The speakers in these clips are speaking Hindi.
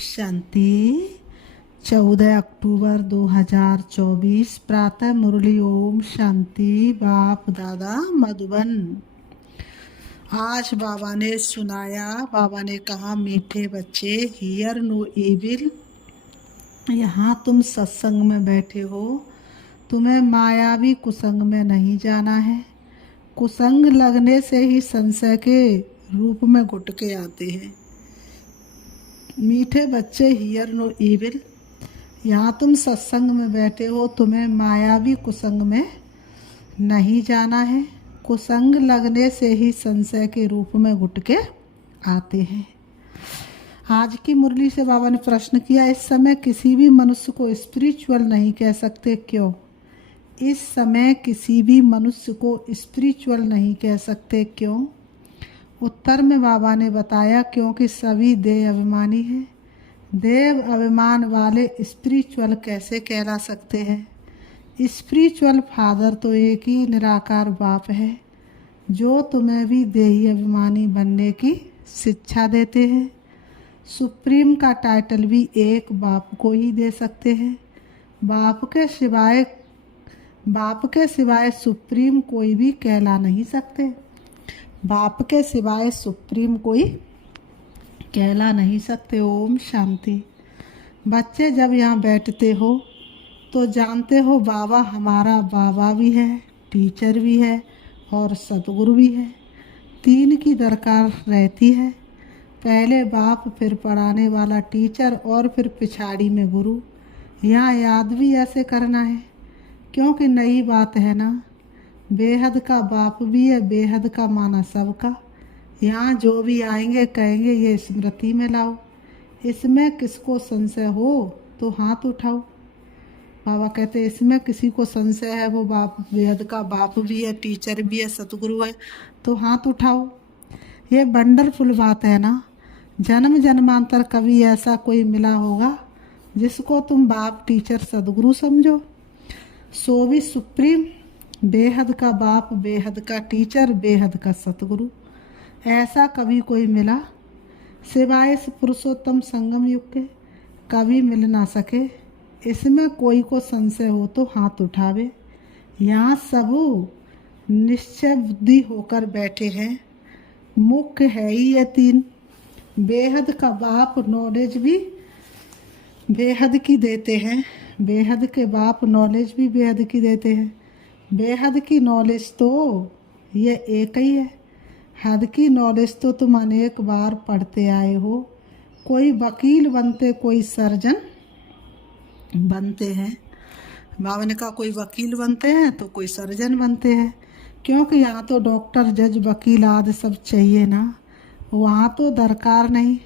शांति। 14 अक्टूबर 2024 प्रातः मुरली। ओम शांति। बाप दादा मधुबन। आज बाबा ने सुनाया, बाबा ने कहा, मीठे बच्चे, हियर नो एविल। यहाँ तुम सत्संग में बैठे हो, तुम्हें मायावी कुसंग में नहीं जाना है। कुसंग लगने से ही संशय के रूप में गुटके आते हैं। मीठे बच्चे, हियर नो ईविल। यहाँ तुम सत्संग में बैठे हो, तुम्हें मायावी कुसंग में नहीं जाना है। कुसंग लगने से ही संशय के रूप में गुटके आते हैं। आज की मुरली से बाबा ने प्रश्न किया, इस समय किसी भी मनुष्य को स्पिरिचुअल नहीं कह सकते, क्यों? इस समय किसी भी मनुष्य को स्पिरिचुअल नहीं कह सकते, क्यों? उत्तर में बाबा ने बताया, क्योंकि सभी देह अभिमानी हैं। देव अभिमान वाले स्पिरिचुअल कैसे कहला सकते हैं? स्पिरिचुअल फादर तो एक ही निराकार बाप है, जो तुम्हें भी देही अभिमानी बनने की शिक्षा देते हैं। सुप्रीम का टाइटल भी एक बाप को ही दे सकते हैं। बाप के सिवाय सुप्रीम कोई भी कहला नहीं सकते। बाप के सिवाय सुप्रीम कोई कहला नहीं सकते। ओम शांति। बच्चे, जब यहाँ बैठते हो तो जानते हो बाबा हमारा बाबा भी है, टीचर भी है और सतगुरु भी है। तीन की दरकार रहती है, पहले बाप, फिर पढ़ाने वाला टीचर और फिर पिछाड़ी में गुरु। यहाँ याद भी ऐसे करना है, क्योंकि नई बात है ना। बेहद का बाप भी है, बेहद का माना सबका। यहाँ जो भी आएंगे कहेंगे ये स्मृति में लाओ। इसमें किसको संशय हो तो हाथ उठाओ। बाबा कहते इसमें किसी को संशय है, वो बाप, बेहद का बाप भी है, टीचर भी है, सतगुरु है, तो हाथ उठाओ। ये वंडरफुल बात है ना। जन्म जन्मांतर कभी ऐसा कोई मिला होगा जिसको तुम बाप, टीचर, सतगुरु समझो? सो भी सुप्रीम, बेहद का बाप, बेहद का टीचर, बेहद का सतगुरु, ऐसा कभी कोई मिला? सिवाय इस पुरुषोत्तम संगम युग के कभी मिल ना सके। इसमें कोई को संशय हो तो हाथ उठावे। यहाँ सब निश्चय बुद्धि होकर बैठे हैं। मुख्य है ही ये तीन। बेहद का बाप नॉलेज भी बेहद की देते हैं। बेहद के बाप नॉलेज भी बेहद की देते हैं। बेहद की नॉलेज तो ये एक ही है। हद की नॉलेज तो तुम अनेक बार पढ़ते आए हो। कोई वकील बनते, कोई सर्जन बनते हैं। बाबा ने कहा कोई वकील बनते हैं तो कोई सर्जन बनते हैं, क्योंकि यहाँ तो डॉक्टर, जज, वकील आदि सब चाहिए ना। वहाँ तो दरकार नहीं,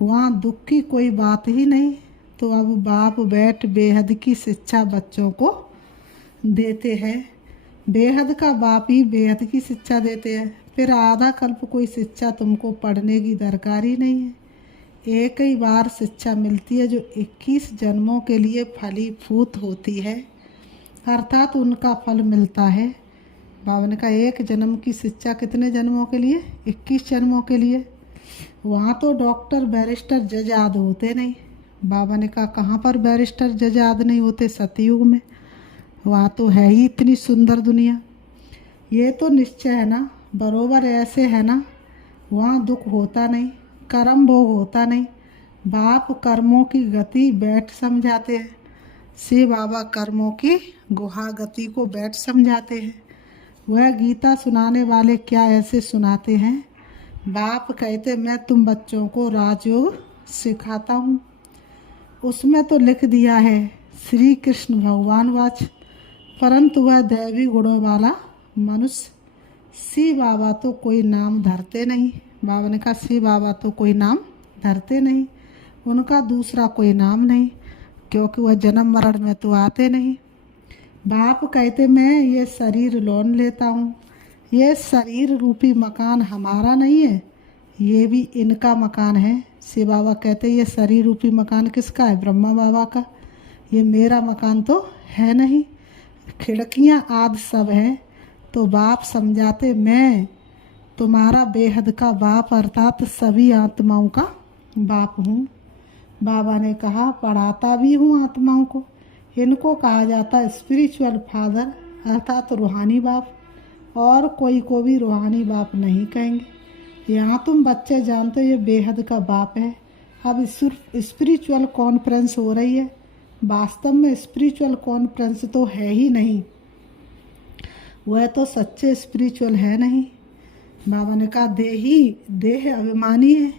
वहाँ दुख की कोई बात ही नहीं। तो अब बाप बैठ बेहद की शिक्षा बच्चों को देते हैं। बेहद का बाप ही बेहद की शिक्षा देते हैं। फिर आधा कल्प कोई शिक्षा तुमको पढ़ने की दरकार ही नहीं है। एक ही बार शिक्षा मिलती है, जो 21 जन्मों के लिए फलीभूत होती है, अर्थात उनका फल मिलता है। बाबा ने कहा एक जन्म की शिक्षा कितने जन्मों के लिए? 21 जन्मों के लिए। वहाँ तो डॉक्टर, बैरिस्टर, जज आदि होते नहीं। बाबा ने कहा कहाँ पर बैरिस्टर, जज आदि नहीं होते? सतयुग में। वहाँ तो है ही इतनी सुंदर दुनिया। ये तो निश्चय है ना, बरोबर ऐसे है ना। वहाँ दुख होता नहीं, कर्म भोग होता नहीं। बाप कर्मों की गति बैठ समझाते हैं। शिव बाबा कर्मों की गुहा गति को बैठ समझाते हैं। वह गीता सुनाने वाले क्या ऐसे सुनाते हैं? बाप कहते मैं तुम बच्चों को राजयोग सिखाता हूँ। उसमें तो लिख दिया है श्री कृष्ण भगवान वाच, परंतु वह दैवी गुणों वाला मनुष्य। शिव बाबा तो कोई नाम धरते नहीं। बाबा ने कहा शिव बाबा तो कोई नाम धरते नहीं, उनका दूसरा कोई नाम नहीं, क्योंकि वह जन्म मरण में तो आते नहीं। बाप कहते मैं ये शरीर लोन लेता हूँ। ये शरीर रूपी मकान हमारा नहीं है, ये भी इनका मकान है। शिव बाबा कहते ये शरीर रूपी मकान किसका है? ब्रह्मा बाबा का। ये मेरा मकान तो है नहीं। खिड़कियाँ आदि सब हैं। तो बाप समझाते मैं तुम्हारा बेहद का बाप, अर्थात सभी आत्माओं का बाप हूँ। बाबा ने कहा पढ़ाता भी हूँ आत्माओं को। इनको कहा जाता है स्पिरिचुअल फादर अर्थात रूहानी बाप, और कोई को भी रूहानी बाप नहीं कहेंगे। यहाँ तुम बच्चे जानते हो ये बेहद का बाप है। अब सिर्फ स्पिरिचुअल कॉन्फ्रेंस हो रही है, वास्तव में स्पिरिचुअल कॉन्फ्रेंस तो है ही नहीं, वह तो सच्चे स्पिरिचुअल है नहीं। बाबा ने कहा देह अभिमानी है।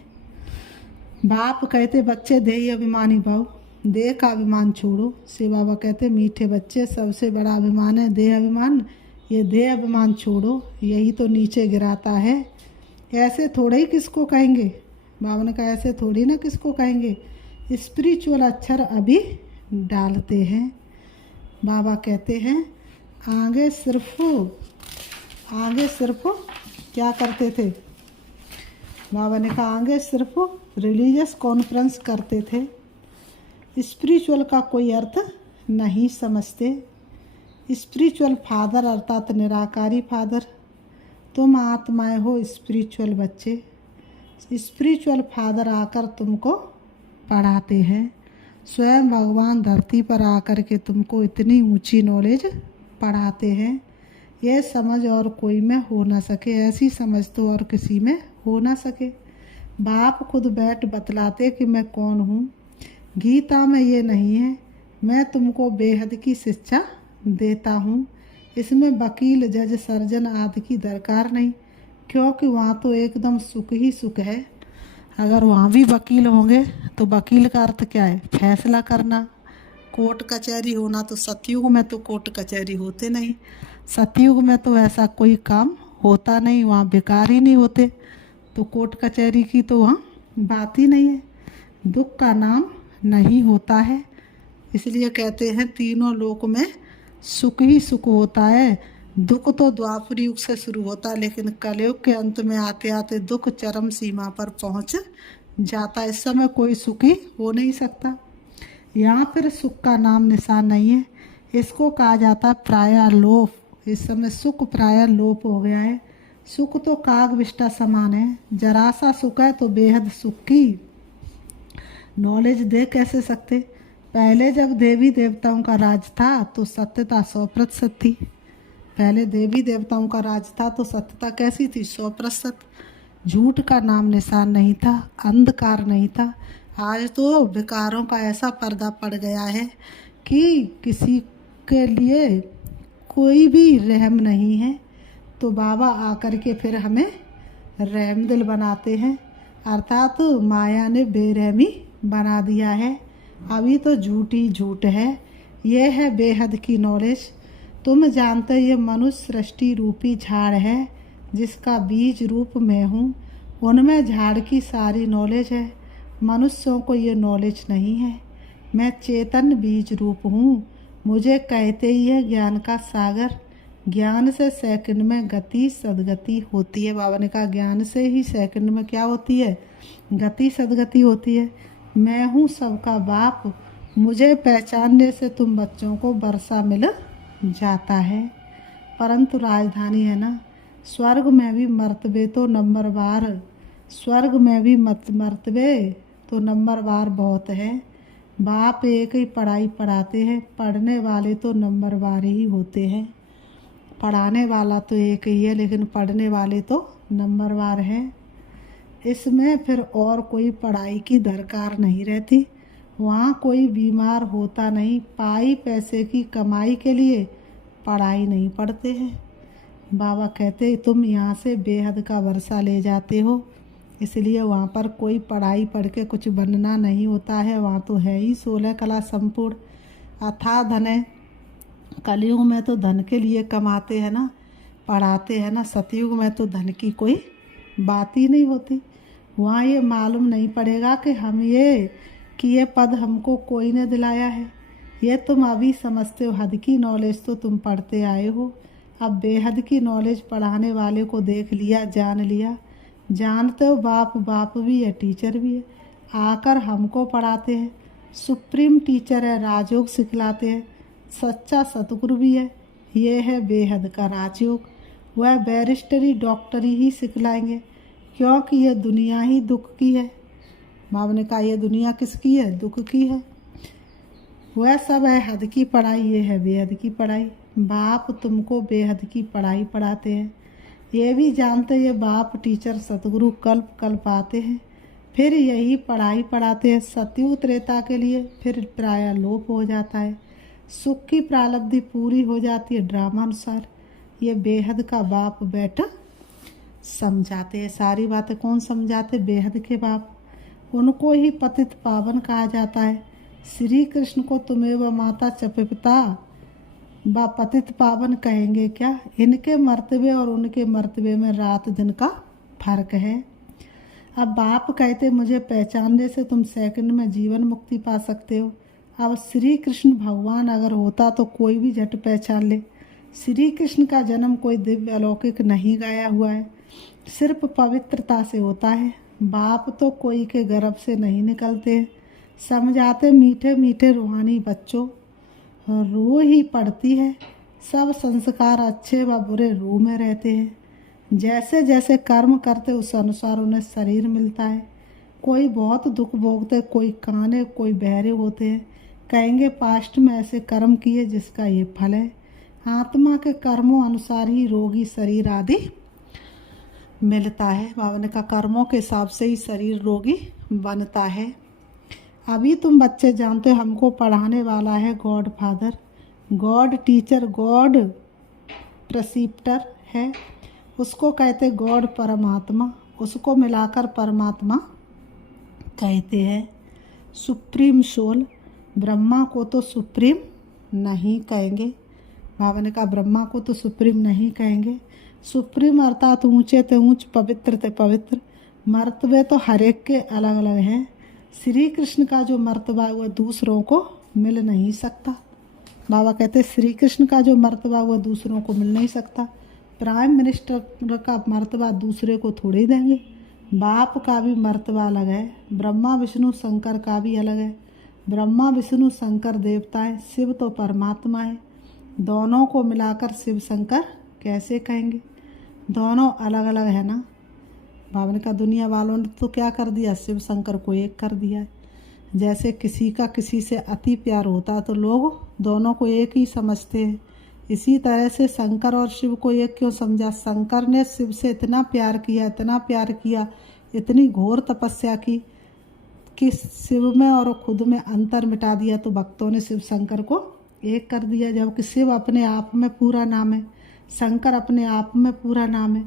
बाप कहते बच्चे देही अभिमानी भाव, देह का अभिमान छोड़ो। शिव बाबा कहते मीठे बच्चे सबसे बड़ा अभिमान है देह अभिमान, ये देह अभिमान छोड़ो, यही तो नीचे गिराता है। ऐसे थोड़े ही किसको कहेंगे, बाबा ने कहा ऐसे थोड़ी ना किसको कहेंगे, स्पिरिचुअल अक्षर अभी डालते हैं। बाबा कहते हैं आगे सिर्फ क्या करते थे, बाबा ने कहा आगे सिर्फ रिलीजियस कॉन्फ्रेंस करते थे, स्पिरिचुअल का कोई अर्थ नहीं समझते। स्पिरिचुअल फादर अर्थात निराकारी फादर, तुम आत्माएं हो स्पिरिचुअल बच्चे। स्पिरिचुअल फादर आकर तुमको पढ़ाते हैं, स्वयं भगवान धरती पर आकर के तुमको इतनी ऊंची नॉलेज पढ़ाते हैं। यह समझ और कोई में हो ना सके, ऐसी समझ तो और किसी में हो ना सके। बाप खुद बैठ बतलाते कि मैं कौन हूँ। गीता में ये नहीं है, मैं तुमको बेहद की शिक्षा देता हूँ। इसमें वकील जज सर्जन आदि की दरकार नहीं, क्योंकि वहाँ तो एकदम सुख ही सुख है। अगर वहाँ भी वकील होंगे तो वकील का अर्थ क्या है, फैसला करना, कोर्ट कचहरी होना। तो सतयुग में तो कोर्ट कचहरी होते नहीं, सतयुग में तो ऐसा कोई काम होता नहीं, वहाँ बेकार ही नहीं होते, तो कोर्ट कचहरी की तो वहाँ बात ही नहीं है। दुख का नाम नहीं होता है, इसलिए कहते हैं तीनों लोक में सुख ही सुख होता है। दुख तो द्वापर युग से शुरू होता है, लेकिन कलयुग के अंत में आते आते दुख चरम सीमा पर पहुंच जाता है। इस समय कोई सुखी हो नहीं सकता। यहाँ फिर सुख का नाम निशान नहीं है, इसको कहा जाता है प्रायः लोप। इस समय सुख प्रायः लोप हो गया है। सुख तो काग विष्टा समान है, जरा सा सुख है तो बेहद सुख की नॉलेज दे कैसे सकते। पहले जब देवी देवताओं का राज था तो सत्यता 100% थी। पहले देवी देवताओं का राज था तो सत्यता कैसी थी, 100%। झूठ का नाम निशान नहीं था, अंधकार नहीं था। आज तो विकारों का ऐसा पर्दा पड़ गया है कि किसी के लिए कोई भी रहम नहीं है। तो बाबा आकर के फिर हमें रहम दिल बनाते हैं, अर्थात माया ने बेरहमी बना दिया है। अभी तो झूठ ही झूठ है। यह है बेहद की नॉलेज। तुम जानते हो ये मनुष्य सृष्टि रूपी झाड़ है, जिसका बीज रूप मैं हूँ। उनमें झाड़ की सारी नॉलेज है, मनुष्यों को ये नॉलेज नहीं है। मैं चेतन बीज रूप हूँ। मुझे कहते ही है ज्ञान का सागर। ज्ञान से सेकंड में गति सदगति होती है। बाबा ने कहा ज्ञान से ही सेकंड में क्या होती है, गति सदगति होती है। मैं हूँ सबका बाप, मुझे पहचानने से तुम बच्चों को वर्षा मिल जाता है। परंतु राजधानी है ना, स्वर्ग में भी मर्तबे तो नंबरवार, स्वर्ग में भी मर्तबे तो नंबरवार बहुत है। बाप एक ही पढ़ाई पढ़ाते हैं, पढ़ने वाले तो नंबरवार ही होते हैं। पढ़ाने वाला तो एक ही है, लेकिन पढ़ने वाले तो नंबरवार हैं। इसमें फिर और कोई पढ़ाई की दरकार नहीं रहती। वहाँ कोई बीमार होता नहीं। पाई पैसे की कमाई के लिए पढ़ाई नहीं पढ़ते हैं। बाबा कहते तुम यहाँ से बेहद का वर्षा ले जाते हो, इसलिए वहाँ पर कोई पढ़ाई पढ़ के कुछ बनना नहीं होता है। वहाँ तो है ही 16 कला संपूर्ण। अथाह धन है। कलयुग में तो धन के लिए कमाते हैं ना, पढ़ाते हैं ना। सतयुग में तो धन की कोई बात ही नहीं होती। वहाँ ये मालूम नहीं पड़ेगा कि ये पद हमको कोई ने दिलाया है। ये तुम अभी समझते हो, हद की नॉलेज तो तुम पढ़ते आए हो। अब बेहद की नॉलेज पढ़ाने वाले को देख लिया, जान लिया। जानते हो बाप भी है, टीचर भी है, आकर हमको पढ़ाते हैं। सुप्रीम टीचर है, राजयोग सिखलाते हैं। सच्चा सतगुरु भी है। ये है बेहद का राजयोग। वह बैरिस्टरी डॉक्टरी ही सिखलाएंगे, क्योंकि यह दुनिया ही दुख की है। बाबा ने कहा ये दुनिया किसकी है? दुख की है। वह सब है हद की पढ़ाई, ये है बेहद की पढ़ाई। बाप तुमको बेहद की पढ़ाई पढ़ाते हैं। ये भी जानते ये बाप टीचर सतगुरु कल्प कल्प आते हैं, फिर यही पढ़ाई पढ़ाते हैं सतयुग त्रेता के लिए, फिर प्राय लोप हो जाता है। सुख की प्रालब्धि पूरी हो जाती है ड्रामा अनुसार। ये बेहद का बाप बेटा समझाते हैं। सारी बातें कौन समझाते? बेहद के बाप। उनको ही पतित पावन कहा जाता है। श्री कृष्ण को तुम्हें व माता च पिता व पतित पावन कहेंगे क्या? इनके मर्तबे और उनके मर्तबे में रात दिन का फर्क है। अब बाप कहते मुझे पहचानने से तुम सेकंड में जीवन मुक्ति पा सकते हो। अब श्री कृष्ण भगवान अगर होता तो कोई भी झट पहचान ले। श्री कृष्ण का जन्म कोई दिव्य अलौकिक नहीं गाया हुआ है, सिर्फ पवित्रता से होता है। बाप तो कोई के गर्भ से नहीं निकलते हैं। समझाते मीठे मीठे रूहानी बच्चों, रूह ही पड़ती है। सब संस्कार अच्छे व बुरे रूह में रहते हैं। जैसे जैसे कर्म करते उस अनुसार उन्हें शरीर मिलता है। कोई बहुत दुख भोगते, कोई काने, कोई बहरे होते हैं। कहेंगे पास्ट में ऐसे कर्म किए जिसका ये फल है। आत्मा के कर्मों अनुसार ही रोगी शरीर आदि मिलता है। बाबा ने कहा कर्मों के हिसाब से ही शरीर रोगी बनता है। अभी तुम बच्चे जानते हो हमको पढ़ाने वाला है god father, god teacher, god preceptor है। उसको कहते गॉड परमात्मा, उसको मिलाकर परमात्मा कहते हैं। सुप्रीम सोल, ब्रह्मा को तो सुप्रीम नहीं कहेंगे। बाबा ने कहा ब्रह्मा को तो सुप्रीम नहीं कहेंगे। सुप्रीम अर्थात ऊंचे ते ऊंच, पवित्र ते पवित्र। मर्तबे तो हर एक के अलग अलग हैं। श्री कृष्ण का जो मर्तबा है वह दूसरों को मिल नहीं सकता। बाबा कहते श्री कृष्ण का जो मर्तबा वह दूसरों को मिल नहीं सकता। प्राइम मिनिस्टर का मर्तबा दूसरे को थोड़े ही देंगे। बाप का भी मर्तबा अलग है। ब्रह्मा विष्णु शंकर का भी अलग है। ब्रह्मा विष्णु शंकर देवता है, शिव तो परमात्मा है। दोनों को मिलाकर शिव शंकर कैसे कहेंगे? दोनों अलग अलग है ना। बाबा ने कहा दुनिया वालों ने तो क्या कर दिया, शिव शंकर को एक कर दिया है। जैसे किसी का किसी से अति प्यार होता है तो लोग दोनों को एक ही समझते हैं। इसी तरह से शंकर और शिव को एक क्यों समझा? शंकर ने शिव से इतना प्यार किया, इतना प्यार किया, इतनी घोर तपस्या की कि शिव में और खुद में अंतर मिटा दिया, तो भक्तों ने शिव शंकर को एक कर दिया। जबकि शिव अपने आप में पूरा नाम है, शंकर अपने आप में पूरा नाम है।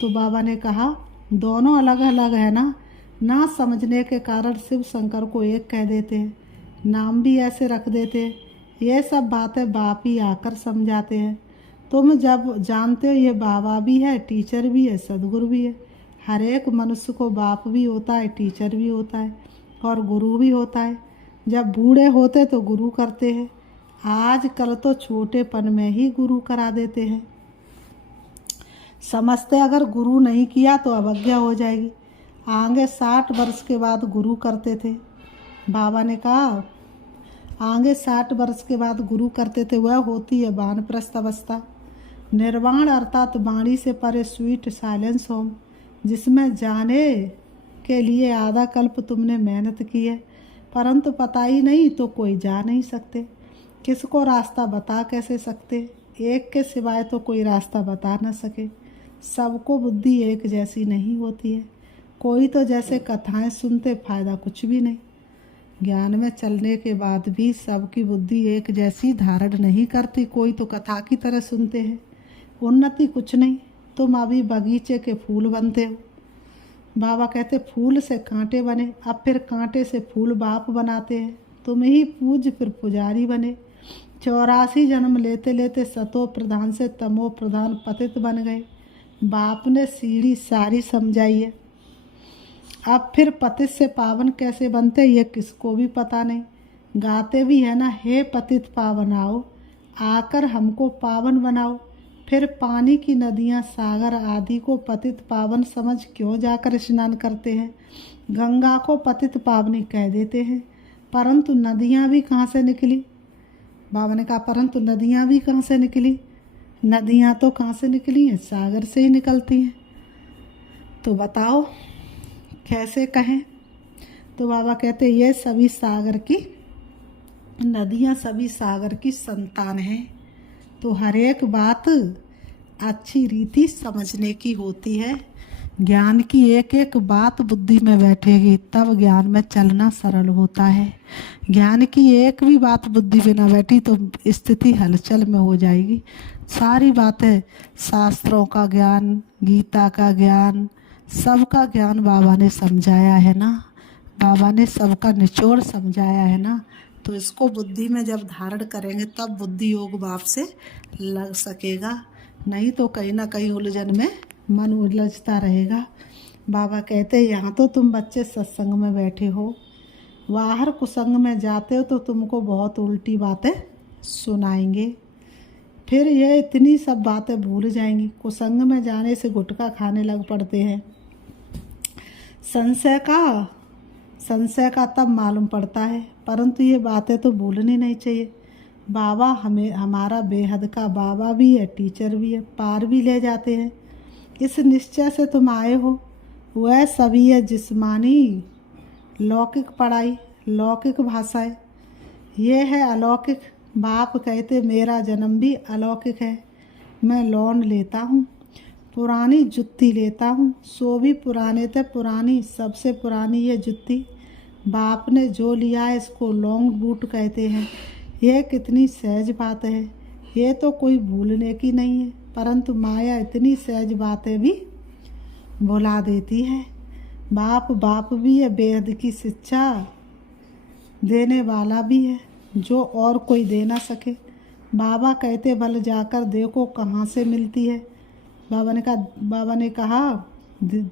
तो बाबा ने कहा दोनों अलग अलग है ना समझने के कारण शिव शंकर को एक कह देते हैं, नाम भी ऐसे रख देते हैं। ये सब बातें बाप ही आकर समझाते हैं। तुम जब जानते हो ये बाबा भी है, टीचर भी है, सदगुरु भी है। हर एक मनुष्य को बाप भी होता है, टीचर भी होता है और गुरु भी होता है। जब बूढ़े होते तो गुरु करते हैं, आजकल तो छोटेपन में ही गुरु करा देते हैं। समझते अगर गुरु नहीं किया तो अवज्ञा हो जाएगी। आगे 60 वर्ष के बाद गुरु करते थे। बाबा ने कहा आगे 60 वर्ष के बाद गुरु करते थे, वह होती है वानप्रस्थ अवस्था। निर्वाण अर्थात वाणी से परे स्वीट साइलेंस होम, जिसमें जाने के लिए आधा कल्प तुमने मेहनत की है, परंतु पता ही नहीं तो कोई जा नहीं सकते। किसको रास्ता बता कैसे सकते? एक के सिवाय तो कोई रास्ता बता न सके। सबको बुद्धि एक जैसी नहीं होती है। कोई तो जैसे कथाएं सुनते, फायदा कुछ भी नहीं। ज्ञान में चलने के बाद भी सबकी बुद्धि एक जैसी धारण नहीं करती। कोई तो कथा की तरह सुनते हैं, उन्नति कुछ नहीं। तुम अभी बगीचे के फूल बनते हो। बाबा कहते फूल से कांटे बने, अब फिर कांटे से फूल बाप बनाते हैं। तुम ही पूज फिर पुजारी बने। 84 जन्म लेते लेते सतो प्रधान से तमो प्रधान पतित बन गए। बाप ने सीढ़ी सारी समझाई है। अब फिर पतित से पावन कैसे बनते ये किसको भी पता नहीं। गाते भी है ना, हे पतित पावन आओ, आकर हमको पावन बनाओ। फिर पानी की नदियाँ, सागर आदि को पतित पावन समझ क्यों जाकर स्नान करते हैं? गंगा को पतित पावनी कह देते हैं, परंतु नदियाँ भी कहाँ से निकली? बाबा ने कहा परंतु नदियाँ भी कहाँ से निकली? नदियाँ तो कहाँ से निकली हैं? सागर से ही निकलती हैं। तो बताओ कैसे कहें? तो बाबा कहते ये सभी सागर की नदियाँ सभी सागर की संतान हैं। तो हर एक बात अच्छी रीति समझने की होती है। ज्ञान की एक एक बात बुद्धि में बैठेगी तब ज्ञान में चलना सरल होता है। ज्ञान की एक भी बात बुद्धि में ना बैठी तो स्थिति हलचल में हो जाएगी। सारी बातें, शास्त्रों का ज्ञान, गीता का ज्ञान, सबका ज्ञान बाबा ने समझाया है ना। बाबा ने सबका निचोड़ समझाया है ना। तो इसको बुद्धि में जब धारण करेंगे तब बुद्धि योग भाव से लग सकेगा, नहीं तो कहीं ना कहीं उलझन में मन उलझता रहेगा। बाबा कहते हैं यहाँ तो तुम बच्चे सत्संग में बैठे हो, बाहर कुसंग में जाते हो तो तुमको बहुत उल्टी बातें सुनाएंगे, फिर ये इतनी सब बातें भूल जाएंगी। कुसंग में जाने से गुटखा खाने लग पड़ते हैं। संशय का तब मालूम पड़ता है, परंतु ये बातें तो भूलनी नहीं चाहिए। बाबा हमें हमारा बेहद का बाबा भी है, टीचर भी है, पार भी ले जाते हैं। इस निश्चय से तुम आए हो। वह सभी है जिस्मानी लौकिक पढ़ाई, लौकिक भाषाएं, ये है अलौकिक। बाप कहते मेरा जन्म भी अलौकिक है। मैं लोन लेता हूँ, पुरानी जुत्ती लेता हूँ, सो भी पुराने थे पुरानी, सबसे पुरानी ये जुत्ती। बाप ने जो लिया है इसको लॉन्ग बूट कहते हैं। यह कितनी सहज बात है, ये तो कोई भूलने की नहीं है, परंतु माया इतनी सहज बातें भी भुला देती है। बाप भी है, बेहद की शिक्षा देने वाला भी है जो और कोई दे ना सके। बाबा कहते भल जाकर देखो कहाँ से मिलती है। बाबा ने कहा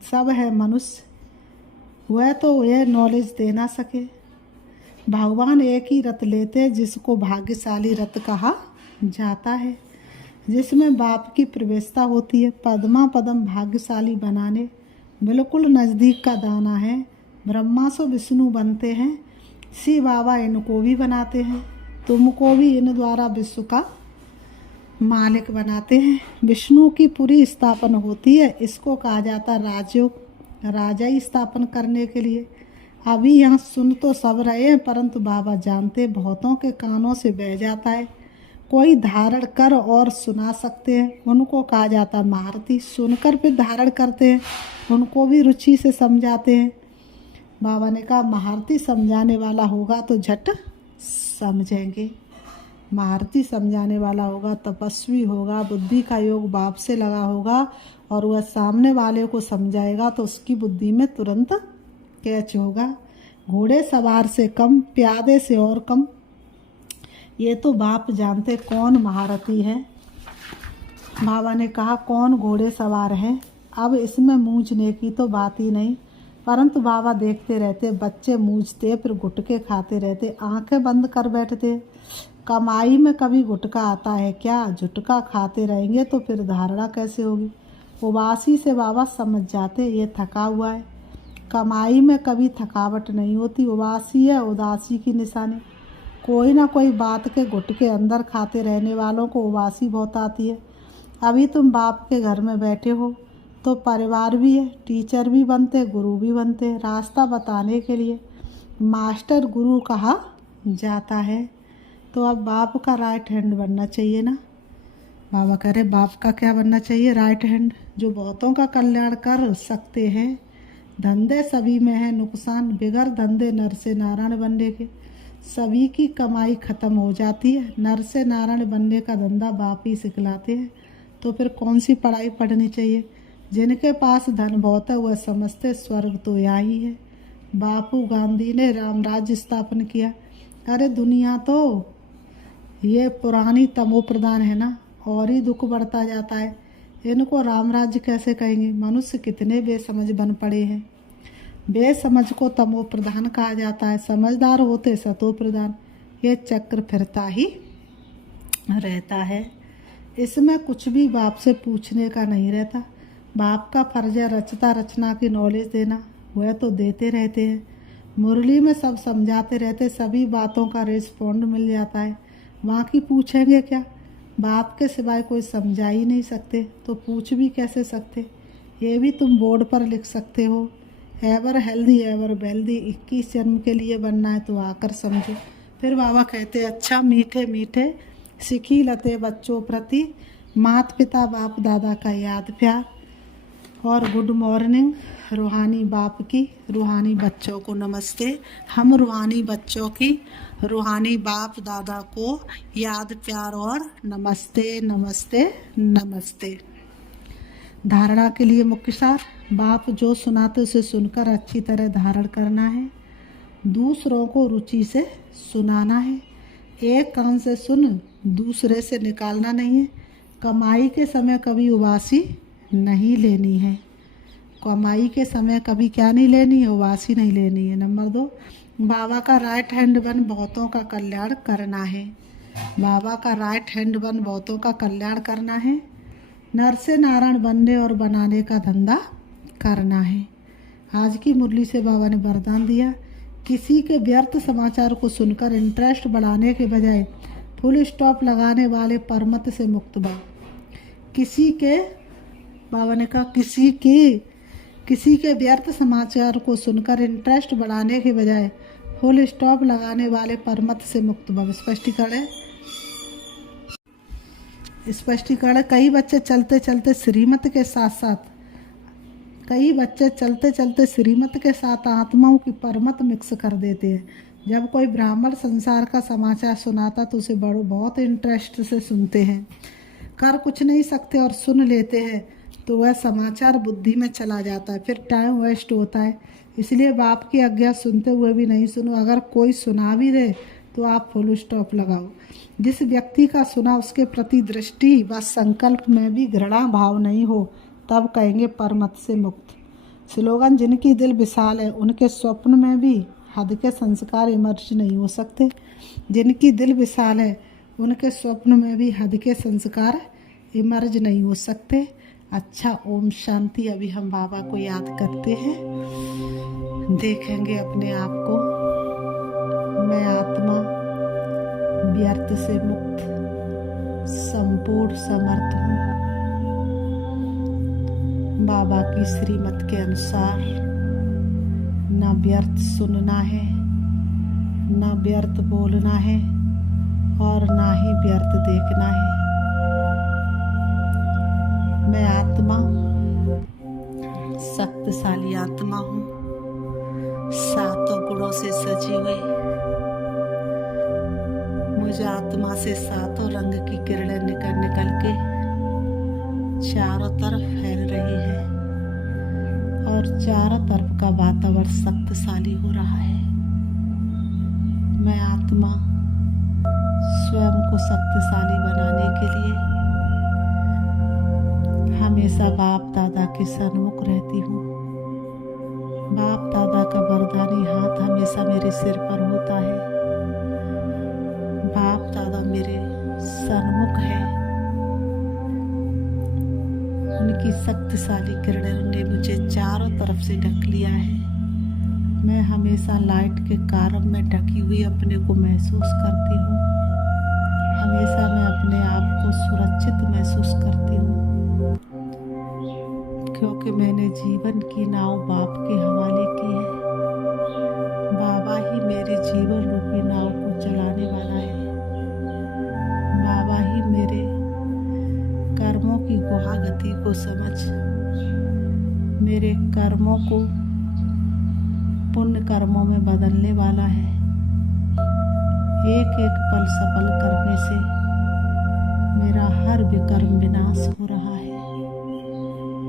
सब है मनुष्य, वह तो यह नॉलेज दे ना सके। भगवान एक ही रथ लेते जिसको भाग्यशाली रथ कहा जाता है, जिसमें बाप की प्रवेशता होती है। पद्मा पदम भाग्यशाली बनाने बिल्कुल नज़दीक का दाना है। ब्रह्मा से विष्णु बनते हैं, शिव बाबा इनको भी बनाते हैं, तुमको भी इन द्वारा विश्व का मालिक बनाते हैं। विष्णु की पूरी स्थापना होती है, इसको कहा जाता है राजयोग, राजा ही स्थापन करने के लिए। अभी यहाँ सुन तो सब रहे हैं, परंतु बाबा जानते बहुतों के कानों से बह जाता है। कोई धारण कर और सुना सकते हैं, उनको कहा जाता है महारथी। सुनकर फिर धारण करते हैं, उनको भी रुचि से समझाते हैं। बाबा ने कहा महारथी समझाने वाला होगा तो झट समझेंगे, महारथी समझाने वाला होगा, तपस्वी होगा, बुद्धि का योग बाप से लगा होगा और वह सामने वाले को समझाएगा तो उसकी बुद्धि में तुरंत कैच होगा। घोड़े सवार से कम, प्यादे से और कम। ये तो बाप जानते कौन महारथी है। बाबा ने कहा कौन घोड़े सवार है। अब इसमें मूंझने की तो बात ही नहीं, परंतु बाबा देखते रहते, बच्चे मूंझते फिर गुटके खाते रहते, आंखें बंद कर बैठते। कमाई में कभी गुटका आता है क्या? झुटका खाते रहेंगे तो फिर धारणा कैसे होगी। उबासी से बाबा समझ जाते ये थका हुआ है। कमाई में कभी थकावट नहीं होती, उबासी है उदासी की निशानी। कोई ना कोई बात के गुटके अंदर खाते रहने वालों को उबासी बहुत आती है। अभी तुम बाप के घर में बैठे हो तो परिवार भी है, टीचर भी बनते, गुरु भी बनते, रास्ता बताने के लिए मास्टर गुरु कहा जाता है। तो अब बाप का राइट हैंड बनना चाहिए ना। बाबा कह रहे बाप का क्या बनना चाहिए? राइट हैंड, जो बहुतों का कल्याण कर सकते हैं। धंधे सभी में है नुकसान, बिगर धंधे नर से नारायण बनने के। सभी की कमाई खत्म हो जाती है, नर से नारायण बनने का धंधा बाप ही सिखलाते हैं। तो फिर कौन सी पढ़ाई पढ़नी चाहिए? जिनके पास धन बहुत है वह समझते स्वर्ग तो यहाँ ही है। बापू गांधी ने राम राज्य स्थापन किया। अरे दुनिया तो ये पुरानी तमो प्रधान है ना, और ही दुख बढ़ता जाता है। इनको राम राज्य कैसे कहेंगे? मनुष्य कितने बेसमझ बन पड़े हैं। बेसमझ को तमो प्रधान कहा जाता है, समझदार होते सतो प्रधान। ये चक्र फिरता ही रहता है, इसमें कुछ भी बाप से पूछने का नहीं रहता। बाप का फर्ज है रचता रचना की नॉलेज देना, वह तो देते रहते हैं। मुरली में सब समझाते रहते, सभी बातों का रिस्पॉन्ड मिल जाता है। वहाँ की पूछेंगे क्या? बाप के सिवाय कोई समझा ही नहीं सकते, तो पूछ भी कैसे सकते? ये भी तुम बोर्ड पर लिख सकते हो, एवर हेल्दी एवर वेल्दी, 21 जन्म के लिए बनना है तो आकर समझो। फिर बाबा कहते अच्छा मीठे मीठे सिखी लते बच्चों प्रति, माता पिता बाप दादा का याद प्यार, और गुड मॉर्निंग रूहानी बाप की रूहानी बच्चों को नमस्ते। हम रूहानी बच्चों की रूहानी बाप दादा को याद प्यार और नमस्ते नमस्ते नमस्ते। धारणा के लिए मुख्य सार, बाप जो सुनाते उसे सुनकर अच्छी तरह धारण करना है, दूसरों को रुचि से सुनाना है, एक कान से सुन दूसरे से निकालना नहीं है, कमाई के समय कभी उबासी नहीं लेनी है, कमाई के समय कभी क्या नहीं लेनी है, उबासी नहीं लेनी है। नंबर 2, बाबा का राइट हैंड बन बहुतों का कल्याण करना है, बाबा का राइट हैंड बन बहुतों का कल्याण करना है, नर से नारायण बनने और बनाने का धंधा करना है। आज की मुरली से बाबा ने वरदान दिया, किसी के व्यर्थ समाचार को सुनकर इंटरेस्ट बढ़ाने के बजाय फुल स्टॉप लगाने वाले परमत से मुक्त भव। किसी के, बाबा ने कहा किसी के व्यर्थ समाचार को सुनकर इंटरेस्ट बढ़ाने के बजाय फुल स्टॉप लगाने वाले परमत से मुक्त भव। स्पष्टीकरण, कई बच्चे चलते चलते श्रीमत के साथ आत्माओं की परमत मिक्स कर देते हैं। जब कोई ब्राह्मण संसार का समाचार सुनाता तो उसे बहुत इंटरेस्ट से सुनते हैं, कर कुछ नहीं सकते और सुन लेते हैं तो वह समाचार बुद्धि में चला जाता है, फिर टाइम वेस्ट होता है। इसलिए बाप की आज्ञा सुनते हुए भी नहीं सुनो। अगर कोई सुना भी दे तो आप फुल स्टॉप लगाओ। जिस व्यक्ति का सुना उसके प्रति दृष्टि व संकल्प में भी घृणा भाव नहीं हो, तब कहेंगे परमत से मुक्त। स्लोगन, जिनकी दिल विशाल है उनके स्वप्न में भी हद के संस्कार इमर्ज नहीं हो सकते। जिनकी दिल विशाल है उनके स्वप्न में भी हद के संस्कार इमर्ज नहीं हो सकते। अच्छा, ओम शांति। अभी हम बाबा को याद करते हैं, देखेंगे अपने आप को, मैं आत्मा व्यर्थ से मुक्त संपूर्ण समर्थ हूँ। बाबा की श्रीमत के अनुसार न व्यर्थ सुनना है, न व्यर्थ बोलना है और ना ही व्यर्थ देखना है। मैं आत्मा शक्तिशाली आत्मा हूँ, सातों गुणों से सजी हुई। मुझे आत्मा से सातों रंग की किरणें निकल के चारों तरफ फैल रही है और चारों तरफ का वातावरण शक्तिशाली हो रहा है। मैं आत्मा स्वयं को शक्तिशाली बनाने के लिए हमेशा बाप दादा के सन्मुख रहती हूँ। बाप दादा का वरदानी हाथ हमेशा मेरे सिर पर होता है। बाप दादा मेरे सन्मुख है, उनकी शक्तिशाली किरणें ने मुझे चारों तरफ से ढक लिया है। मैं हमेशा लाइट के कारम में ढकी हुई अपने को महसूस करती हूँ। हमेशा मैं अपने आप को सुरक्षित महसूस करती हूँ, क्योंकि मैंने जीवन की नाव बाप के हवाले की है। बाबा ही मेरे जीवन रूपी नाव को चलाने वाला है। बाबा ही मेरे कर्मों की गुहा गति को समझ मेरे कर्मों को पुण्य कर्मों में बदलने वाला है। एक एक पल सफल करने से मेरा हर विकर्म विनाश हो रहा है।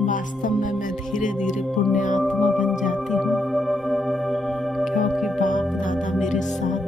वास्तव में मैं धीरे धीरे पुण्य आत्मा बन जाती हूँ, क्योंकि बाप दादा मेरे साथ